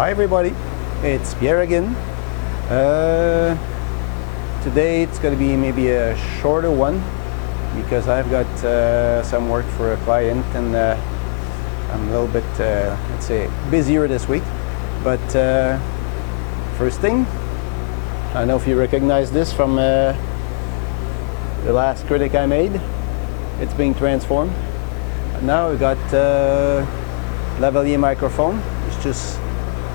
Hi everybody, it's Pierre again. Today it's going to be maybe a shorter one because I've got some work for a client and I'm a little bit, let's say, busier this week. But first thing, I don't know if you recognize this from the last critic I made. It's being transformed. Now we got lavalier microphone. It's just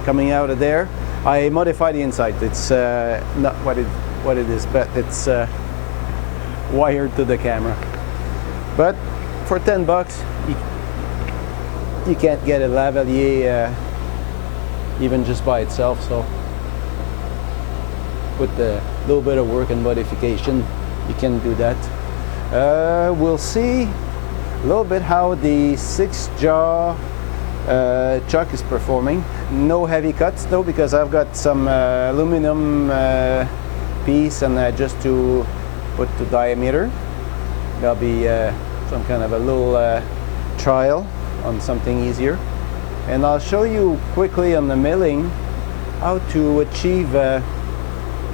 coming out of there. I modified the inside. It's not what it is, but it's wired to the camera. But for $10, you can't get a lavalier even just by itself. So with a little bit of work and modification, you can do that. We'll see a little bit how the 6-jaw chuck is performing. No heavy cuts though, because I've got some aluminum piece and just to put the diameter. There'll be some kind of a little trial on something easier, and I'll show you quickly on the milling how to achieve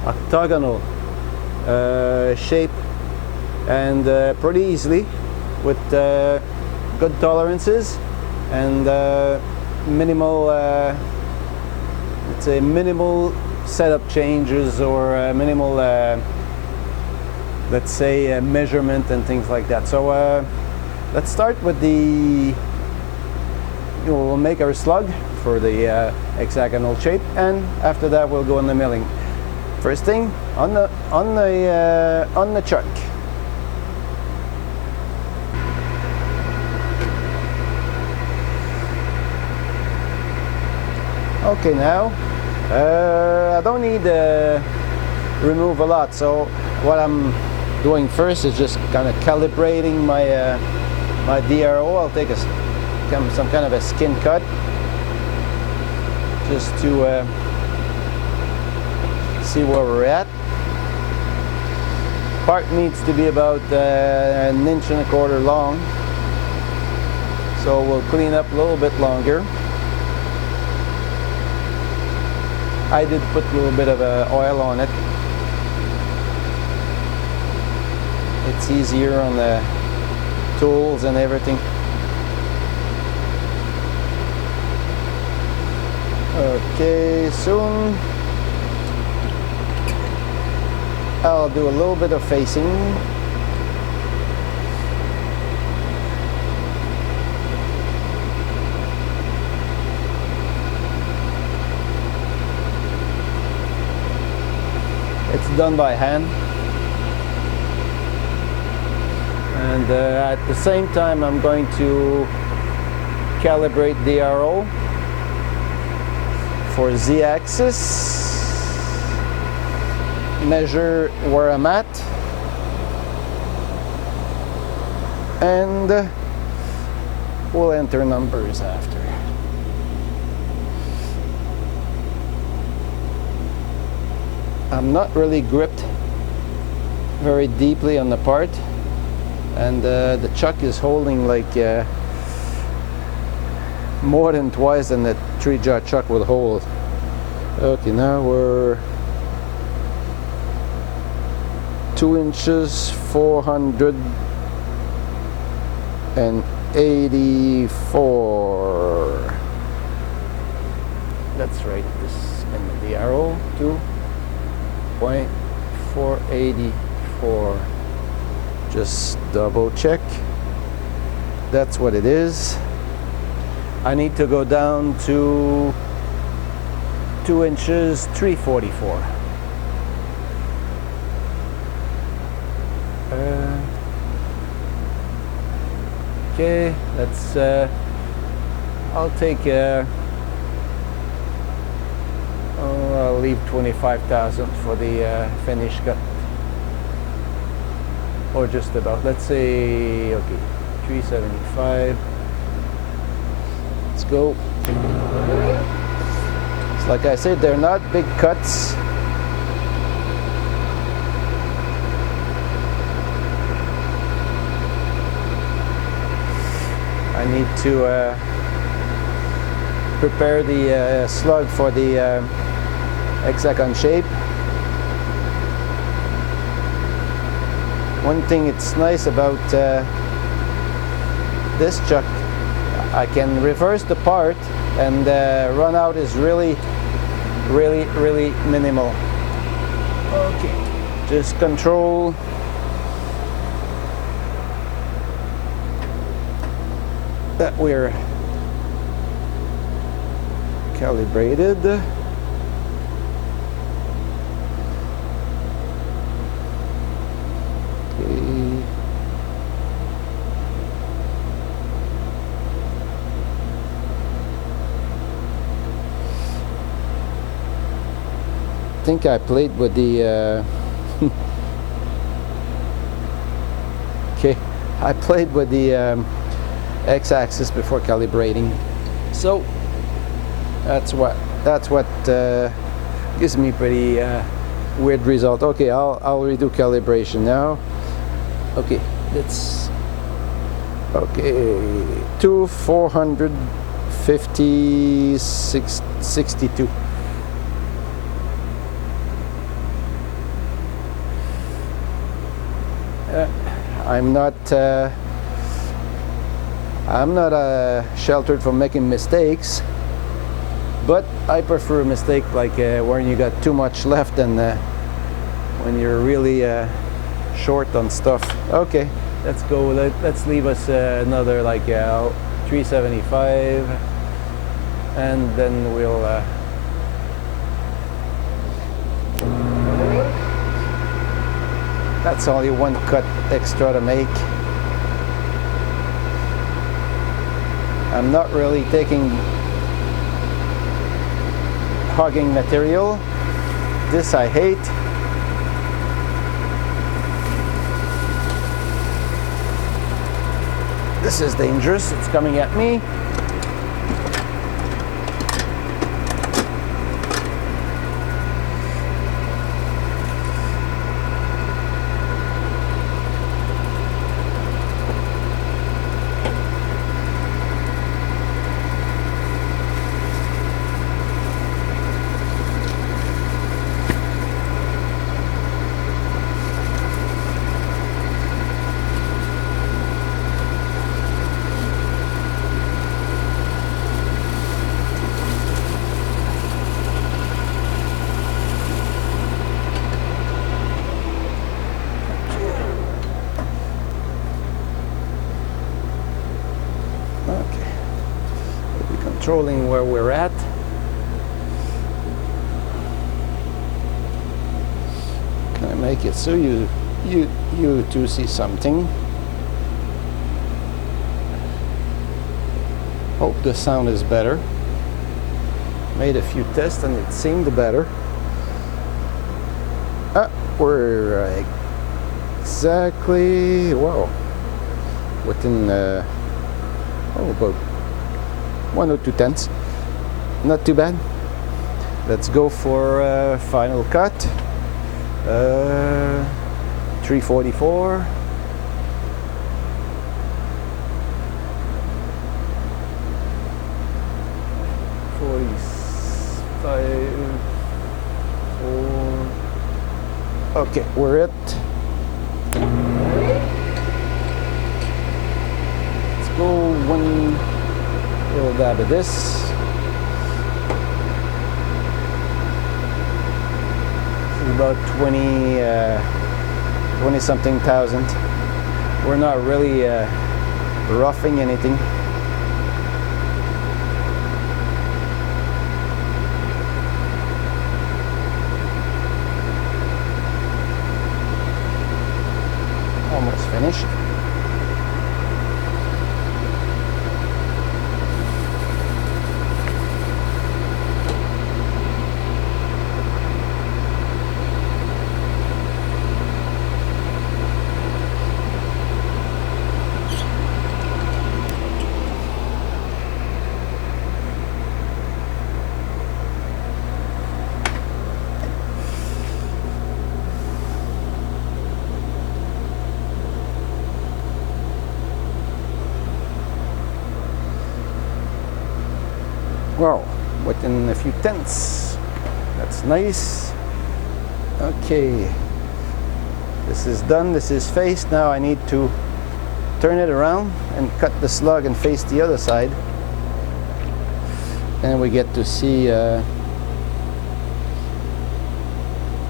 octagonal shape, and pretty easily with good tolerances and minimal, let's say, minimal setup changes or minimal, let's say, measurement and things like that. So let's start with the, we'll make our slug for the hexagonal shape, and after that we'll go on the milling. First thing on the chuck. Okay, now I don't need to remove a lot, so what I'm doing first is just kind of calibrating my my DRO. I'll take some kind of a skin cut just to see where we're at. Part needs to be about 1.25 inches long, so we'll clean up a little bit longer. I did put a little bit of oil on it. It's easier on the tools and everything. Okay, soon I'll do a little bit of facing. It's done by hand, and at the same time I'm going to calibrate DRO for Z-axis, measure where I'm at, and we'll enter numbers after. I'm not really gripped very deeply on the part, and the chuck is holding like more than twice than the 3-jaw chuck would hold. Okay, now we're 2 inches 484. Let's write this in the arrow too. 0.484. Just double check. That's what it is. I need to go down to 2 inches 344. Okay, let's I'll take I'll leave 25,000 for the finish cut, or just about, let's say, okay, 375. Let's go. So like I said, they're not big cuts. I need to prepare the slug for the hexagon shape. One thing it's nice about this chuck, I can reverse the part, and run out is really minimal. Okay, just control that we're calibrated. Okay. I think I played with the okay, I played with the x-axis before calibrating, so that's what gives me pretty weird result. Okay, I'll redo calibration now. Okay, let's okay, 450 I'm not sheltered from making mistakes, but I prefer a mistake like when you got too much left and when you're really short on stuff. Okay, let's go. Let's leave us another like 375, and then we'll that's only one cut extra to make. I'm not really hogging material. This I hate. This is dangerous. It's coming at me. Controlling where we're at. Can I make it so you two see something? Hope the sound is better. Made a few tests and it seemed better. We're exactly, well, within about 1 or 2 tenths. Not too bad. Let's go for final cut. 344. 45. 4. Okay, we're at. Let's go one little dab of this. This is about 20 something thousand. We're not really roughing anything. Almost finished. Wow, within a few tenths. That's nice. Okay, this is done. This is faced. Now I need to turn it around and cut the slug and face the other side. And we get to see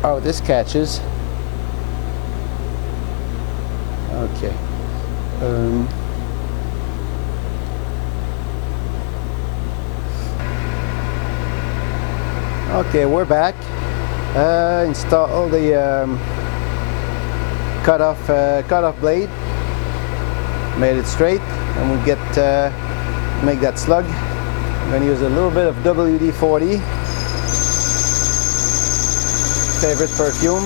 how this catches. Okay. Okay, we're back. Install the cut off blade. Made it straight, and we get make that slug. I'm going to use a little bit of WD-40, favorite perfume.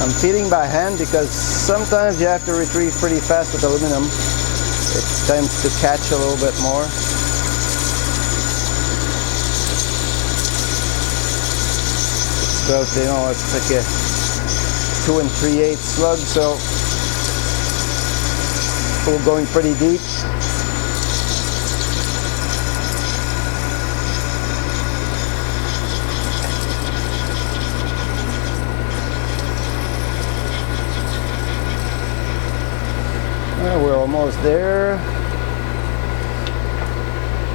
I'm feeding by hand because sometimes you have to retrieve pretty fast with aluminum. It tends to catch a little bit more. It's about, you know, it's like a 2 3/8 slug, so we're going pretty deep. We're almost there.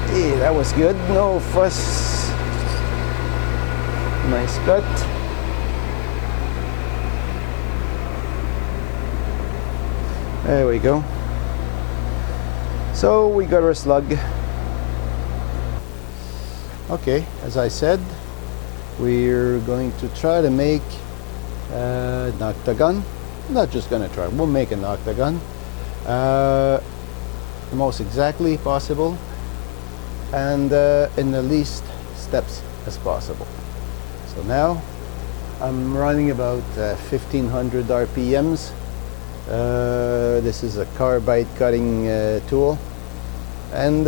Hey, that was good. No fuss. Nice cut. There we go. So we got our slug. Okay, as I said, we're going to try to make an octagon. Not just gonna try, we'll make an octagon. The most exactly possible and in the least steps as possible. So now I'm running about 1500 RPMs. This is a carbide cutting tool, and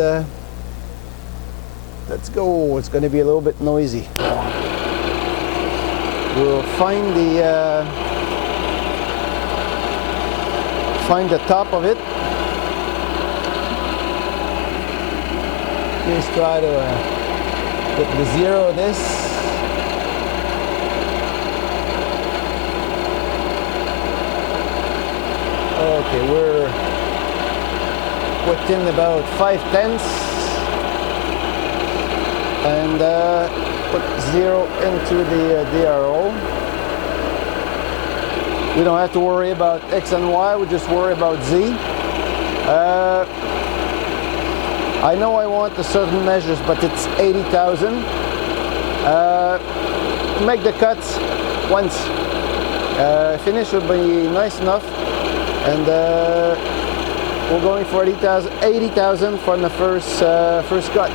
let's go. It's going to be a little bit noisy. We'll find the top of it. Please try to put the zero of this. Okay, we're within about 5/10, and put zero into the DRO. We don't have to worry about X and Y, we just worry about Z. I know I want the certain measures, but it's 80,000. Make the cuts once. Finish will be nice enough. And we're going for 80,000 from the first cut.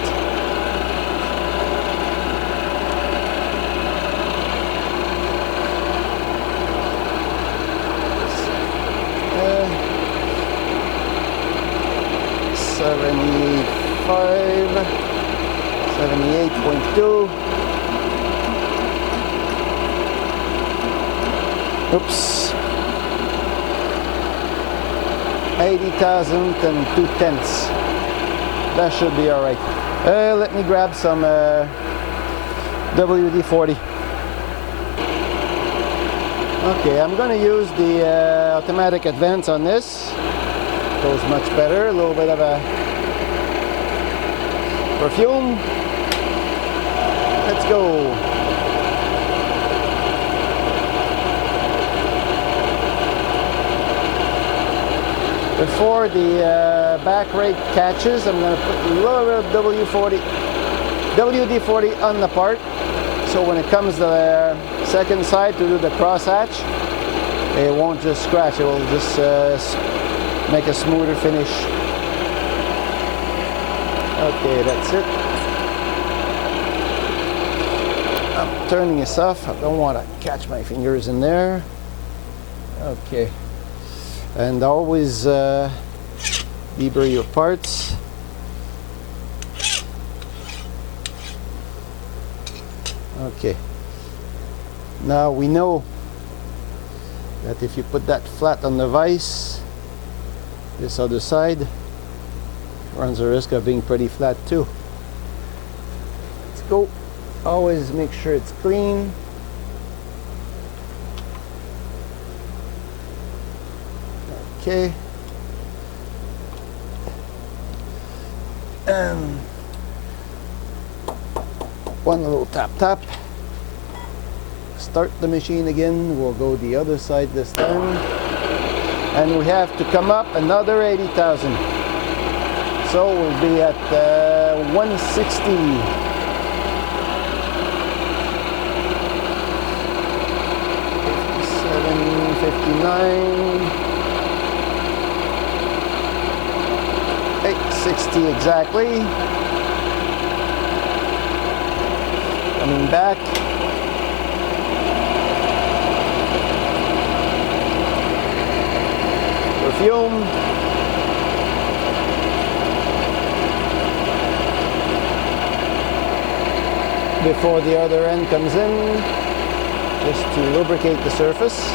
$75, 78.2. Oops. 80,002/10. That should be all right. Let me grab some WD-40. Okay, I'm going to use the automatic advance on this. Goes much better. A little bit of a perfume. Let's go. Before the back rake catches, I'm going to put a little bit of WD-40 on the part, so when it comes to the second side to do the cross hatch, it won't just scratch, it will just make a smoother finish. Okay, that's it. I'm turning this off. I don't want to catch my fingers in there. Okay. And always deburr your parts. Okay. Now we know that if you put that flat on the vise, this other side, runs the risk of being pretty flat too. Let's go. Always make sure it's clean. Okay. And one little tap. Start the machine again. We'll go the other side this time. And we have to come up another 80,000. So we'll be at 160. 59, 860 exactly. Coming back. Perfume. Before the other end comes in, just to lubricate the surface.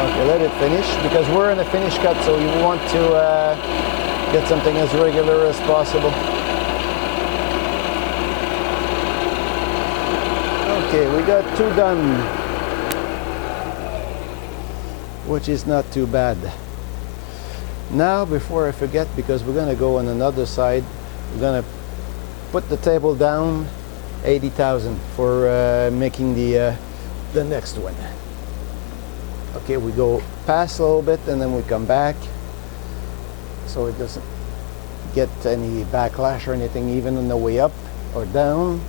Okay, let it finish, because we're in a finish cut, so you want to get something as regular as possible. Okay, we got 2 done, which is not too bad. Now, before I forget, because we're going to go on another side, we're going to put the table down 80,000 for making the next one. Okay, we go past a little bit and then we come back, so it doesn't get any backlash or anything, even on the way up or down.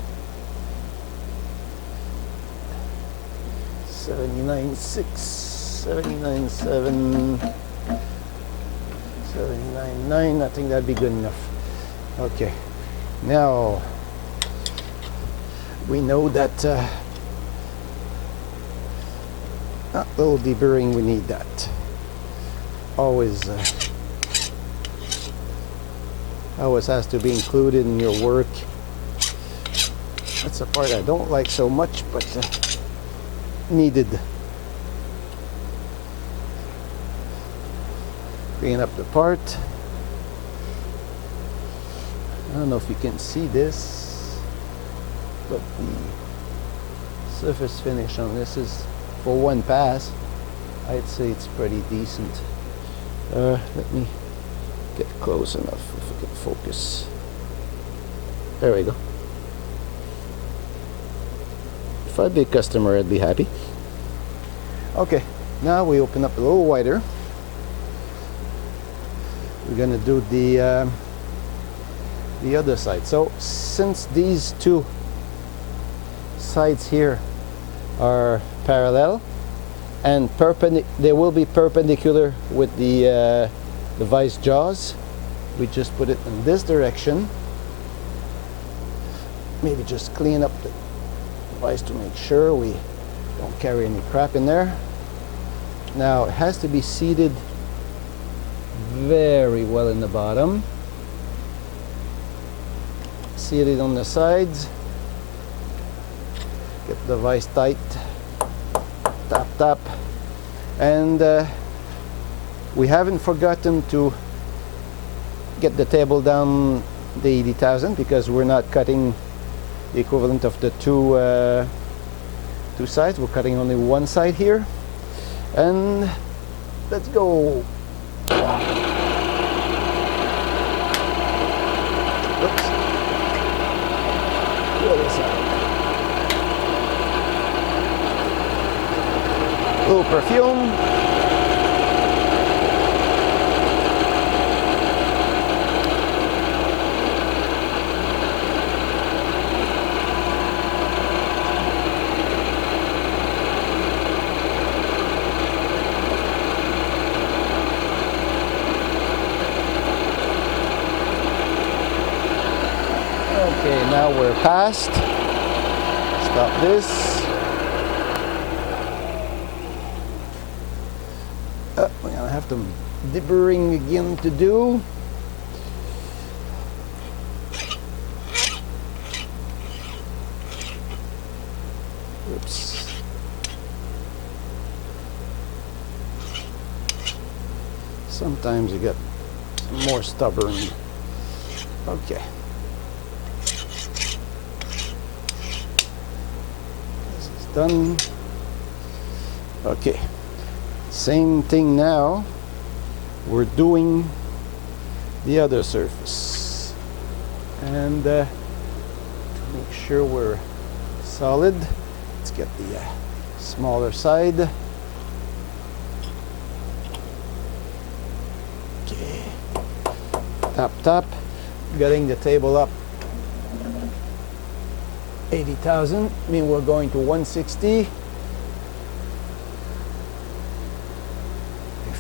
79.6, 79.7, 79.9. I think that'd be good enough. Okay, now we know that a little deburring, we need that. Always has to be included in your work. That's the part I don't like so much, but needed. Clean up the part. I don't know if you can see this, but the surface finish on this is, for one pass, I'd say it's pretty decent. Let me get close enough if I can focus. There we go. If I'd be a customer, I'd be happy. Okay, now we open up a little wider. We're gonna do the other side. So since these 2 sides here are parallel and they will be perpendicular with the vice jaws, we just put it in this direction. Maybe just clean up the vice to make sure we don't carry any crap in there. Now it has to be seated very well in the bottom, seated on the sides. Get the vice tight, tap, and we haven't forgotten to get the table down the 80,000, because we're not cutting the equivalent of the two sides. We're cutting only one side here, and let's go. Oops. The other side. Little perfume. Okay, now we're past. Stop this. We're gonna have some deburring again to do. Oops. Sometimes you get more stubborn. Okay. This is done. Okay. Same thing now. We're doing the other surface. And to make sure we're solid, let's get the smaller side. Okay. Tap. Getting the table up 80,000. I mean, we're going to 160.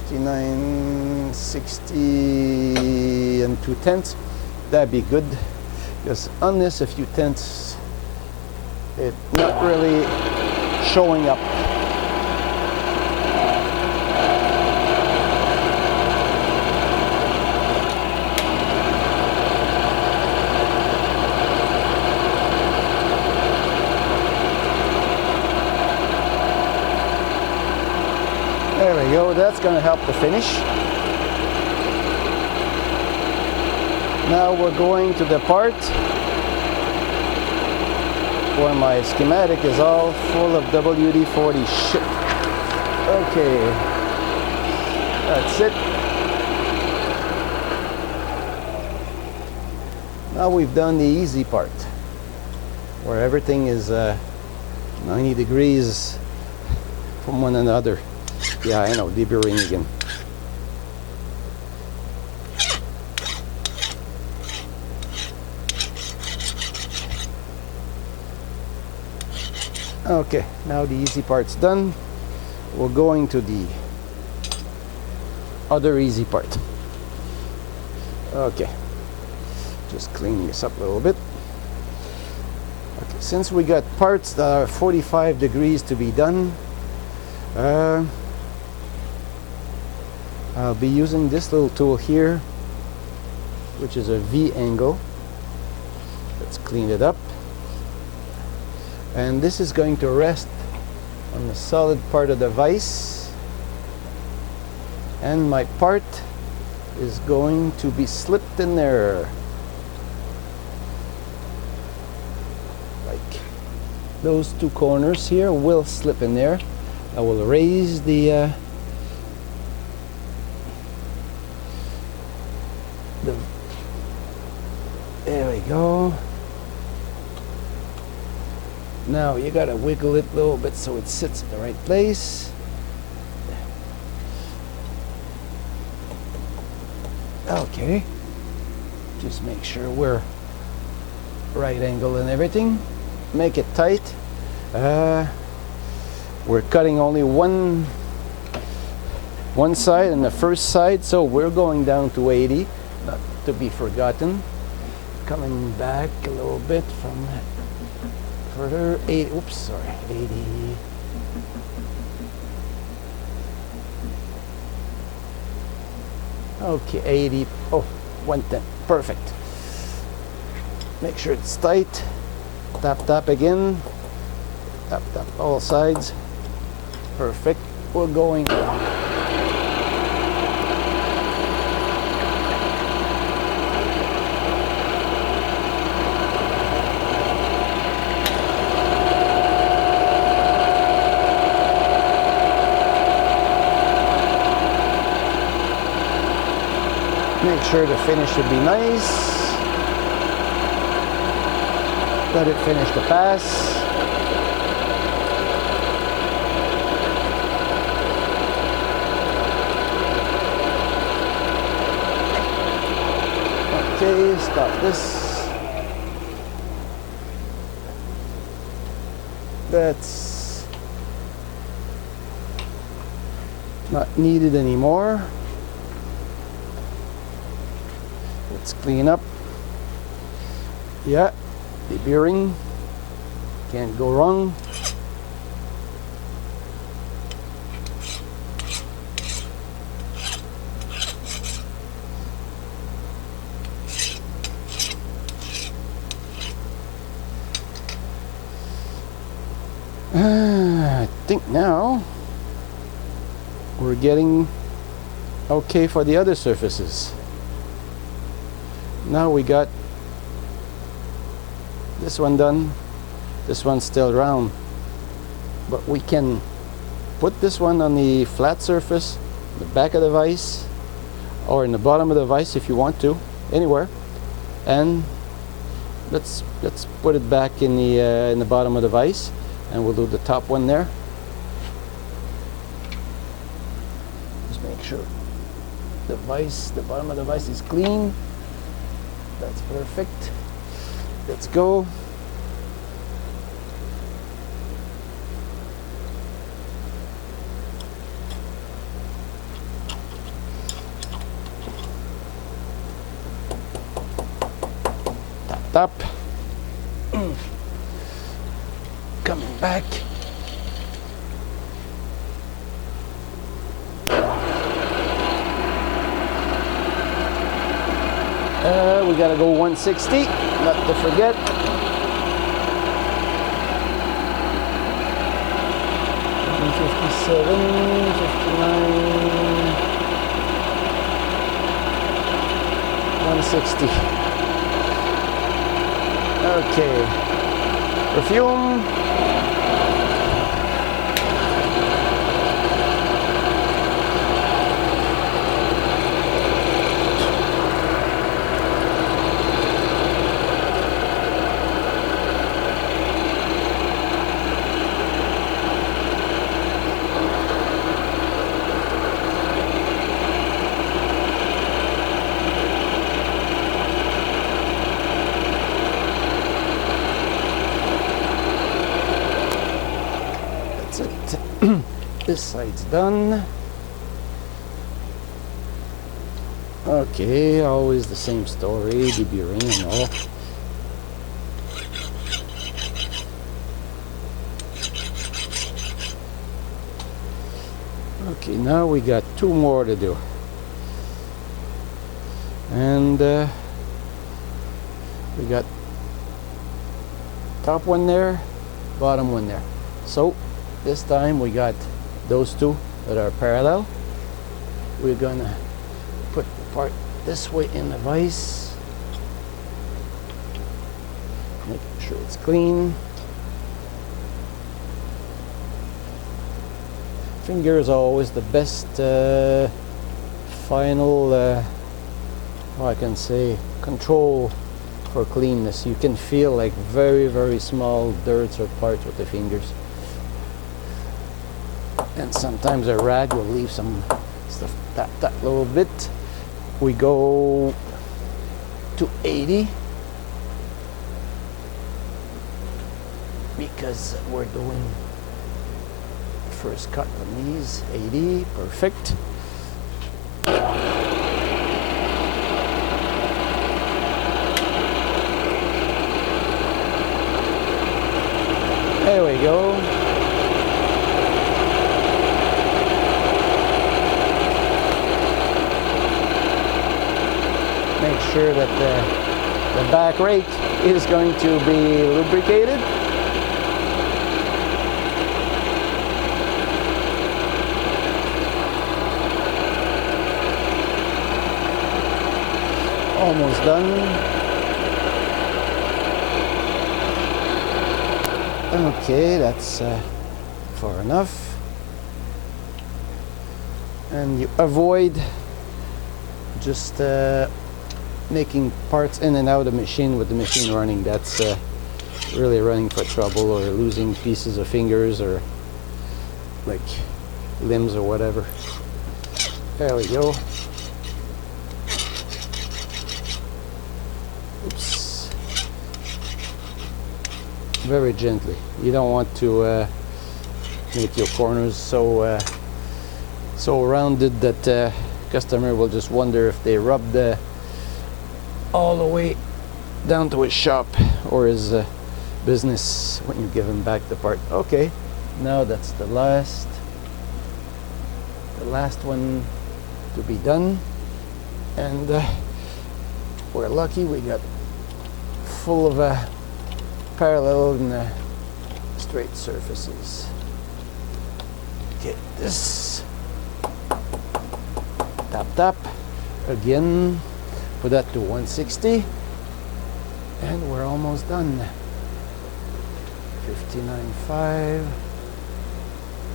59, 60 and 2/10. That'd be good, because on this a few tenths, it's not really showing up. There we go, that's going to help the finish. Now we're going to the part where my schematic is all full of WD-40 shit. Okay, that's it. Now we've done the easy part, where everything is 90 degrees from one another. Yeah, I know, deburring again. Okay, now the easy part's done. We're going to the other easy part. Okay, just clean this up a little bit. Okay, since we got parts that are 45 degrees to be done, I'll be using this little tool here, which is a V angle. Let's clean it up. And this is going to rest on the solid part of the vise. And my part is going to be slipped in there. Like those two corners here will slip in there. I will raise the there we go. Now you gotta wiggle it a little bit so it sits in the right place. Okay, just make sure we're right angle and everything. Make it tight. We're cutting only one side and the first side, so we're going down to 80, not to be forgotten. Coming back a little bit from further, 80, oops, sorry, 80. Okay, 80, oh, 110, perfect. Make sure it's tight. Tap again. Tap all sides. Perfect. We're going. Make sure the finish should be nice. Let it finish the pass. Okay, stop this. That's not needed anymore. Let's clean up. Yeah, the bearing. Can't go wrong. I think now we're getting Okay, for the other surfaces, now we got this one done. This one's still round, but we can put this one on the flat surface, the back of the vise, or in the bottom of the vise if you want to, anywhere. And let's put it back in the bottom of the vise, and we'll do the top one there. Just make sure the bottom of the vise is clean. That's perfect. Let's go. Tap. Coming back. We gotta go 160, not to forget. $57, $59, 160. Okay. Perfume. This side's done. Okay, always the same story, DB ring and all. Okay, now we got two more to do. And we got top one there, bottom one there. So this time we got those two that are parallel. We're gonna put the part this way in the vise. Make sure it's clean. Fingers are always the best final, how I can say, control for cleanness. You can feel like very, very small dirts or parts with the fingers. And sometimes a rag will leave some stuff. Tap that little bit. We go to 80 because we're doing the first cut on these. 80, perfect. There we go. Make sure that the back rake is going to be lubricated. Almost done. Okay, that's far enough. And you avoid just making parts in and out of the machine with the machine running. That's really running for trouble, or losing pieces of fingers or like limbs or whatever. There we go. Oops. Very gently. You don't want to make your corners so rounded that customer will just wonder if they rubbed all the way down to his shop or his business when you give him back the part. Okay, now that's the last one to be done, and we're lucky we got full of parallel and straight surfaces. Okay, this tap again, put that to 160, and we're almost done. 59.5,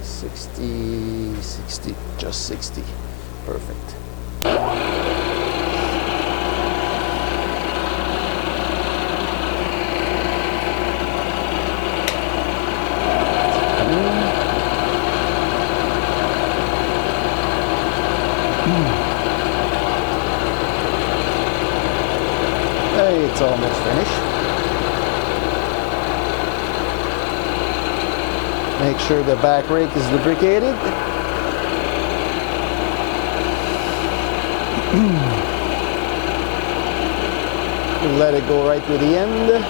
60, just 60, perfect. Hey, it's almost finished. Make sure the back rake is lubricated. Let it go right to the end.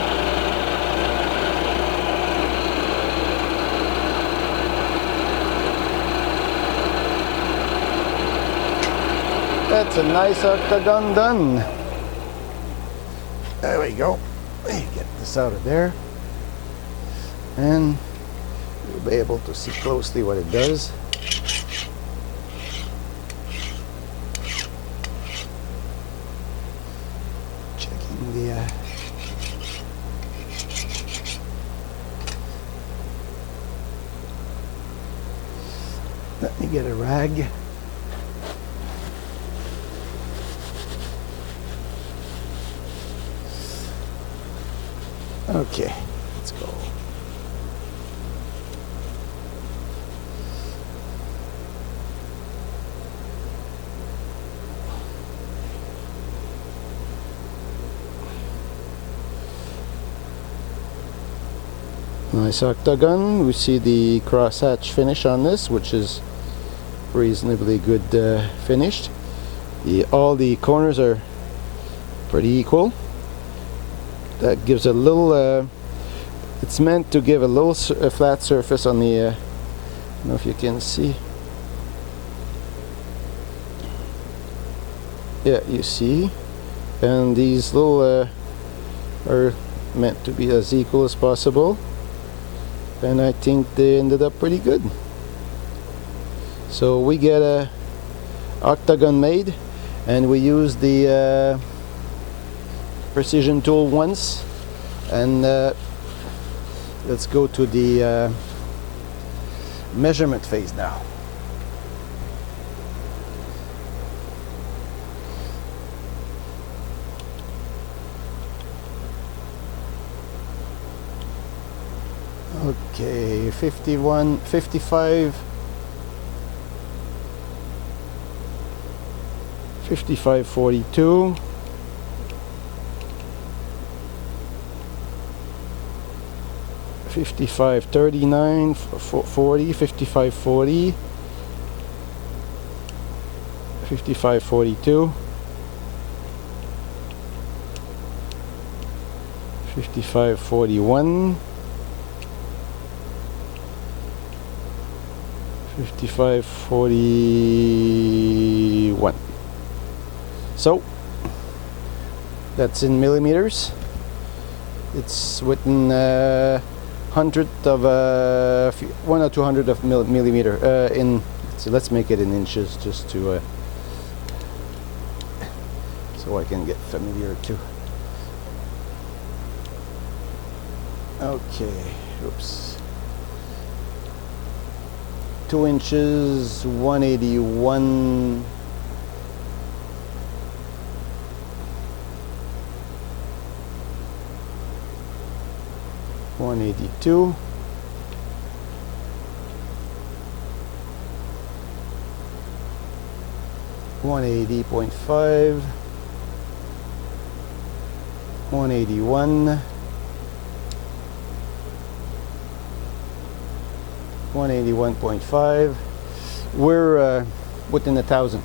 That's a nice octagon done. There we go. Get this out of there. And you'll be able to see closely what it does. Checking the let me get a rag. Okay, let's go. Nice octagon. We see the crosshatch finish on this, which is reasonably good finished. All the corners are pretty equal. That gives a little it's meant to give a little flat surface on the I don't know if you can see. Yeah, you see, and these little are meant to be as equal as possible, and I think they ended up pretty good. So we get a octagon made, and we use the precision tool once, and let's go to the measurement phase now. Okay, 51, 55, 55, 42. 55, 39, 40, 55, 40, 55, 42, 55, 41, 55, 41. So that's in millimeters. It's within hundredth of 1 or 200 of millimeter in. So let's make it in inches, just to so I can get familiar too. Okay, oops. 2 inches, 181. 182, 180.5, 181, 181.5. We're within 1,000,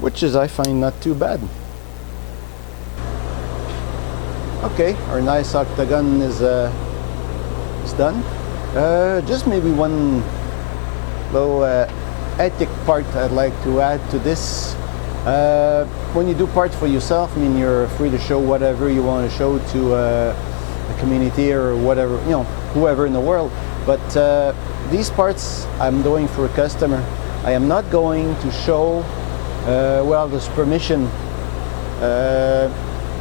which is, I find, not too bad. Okay, our nice octagon is done. Just maybe one little ethic part I'd like to add to this. When you do parts for yourself, I mean, you're free to show whatever you want to show to the community or whatever, you know, whoever in the world. But these parts I'm doing for a customer. I am not going to show Well, there's permission.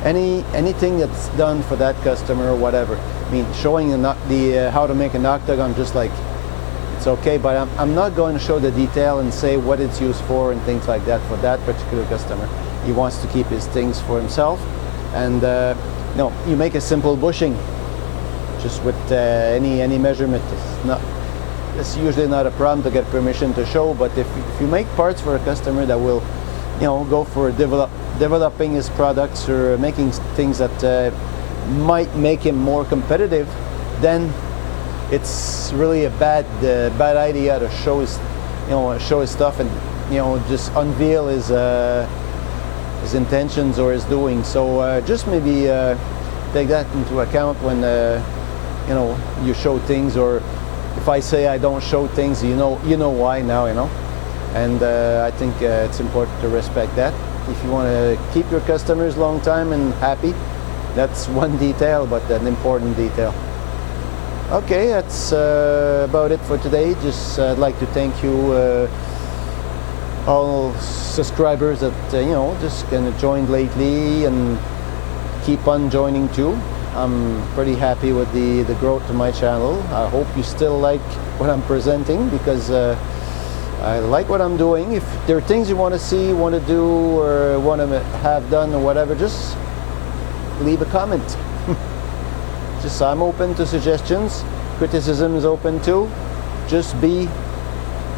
Anything that's done for that customer or whatever. I mean, showing how to make an octagon, just like, it's okay, but I'm not going to show the detail and say what it's used for and things like that for that particular customer. He wants to keep his things for himself, and no, you make a simple bushing just with any measurement. It's usually not a problem to get permission to show, but if you make parts for a customer that will, you know, go for developing his products or making things that might make him more competitive, then it's really a bad idea to show his stuff and, you know, just unveil his intentions or his doing. So just maybe take that into account when you know, you show things, or if I say I don't show things, you know why now, you know. And I think it's important to respect that. If you want to keep your customers long time and happy, that's one detail, but an important detail. Okay, that's about it for today. Just I'd like to thank you all subscribers that you know, just kind of joined lately and keep on joining too. I'm pretty happy with the growth of my channel. I hope you still like what I'm presenting, because I like what I'm doing. If there are things you want to see, want to do, or want to have done or whatever, just leave a comment. Just, I'm open to suggestions. Criticism is open too. Just be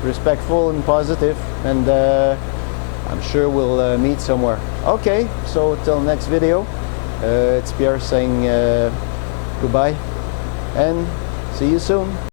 respectful and positive, and I'm sure we'll meet somewhere. Okay, so till next video, it's Pierre saying goodbye and see you soon.